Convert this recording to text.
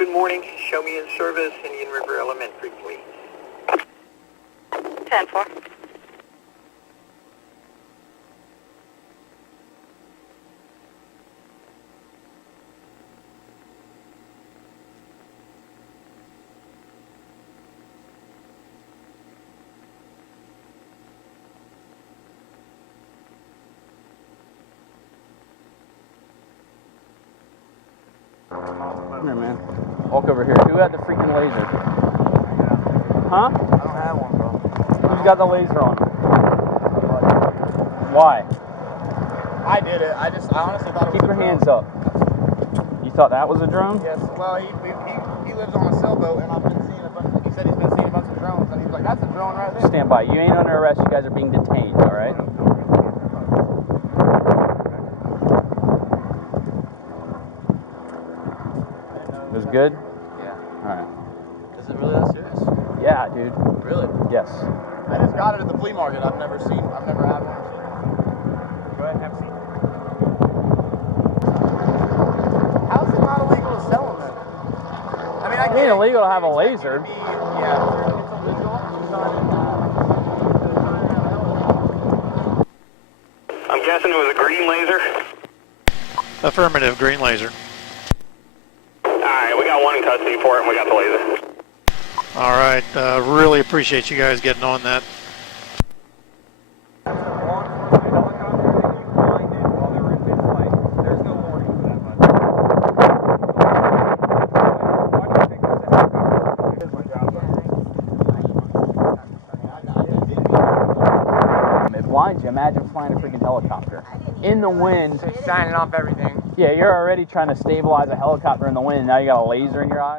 Good morning. Show me in service, Indian River Elementary, please. 10-4. Come here, man. Walk over here. Who had the freaking laser? Huh? I don't have one, bro. Who's got the laser on? Why? I did it. I honestly thought it was Keep your hands up. You thought that was a drone? Yes. Well, he lives on a sailboat, and I've been seeing a bunch. He said he's been seeing a bunch of drones, and he's like, "That's a drone right there." Stand by. You ain't under arrest. You guys are being detained. All right. It was good? Yeah. Alright. Is it really that serious? Yeah, dude. Really? Yes. I just got it at the flea market. I've never had one or seen one. Go ahead and have a seat. How is it not illegal to sell them then? I mean, It ain't illegal to have a laser. Yeah. It's illegal. I'm guessing it was a green laser? Affirmative, green laser. Alright, we got one in custody for it and we got the laser. All right, really appreciate you guys getting on that. It blinds you. Imagine flying a freaking helicopter. In the wind. Shining off everything. Yeah, you're already trying to stabilize a helicopter in the wind. Now you got a laser in your eye.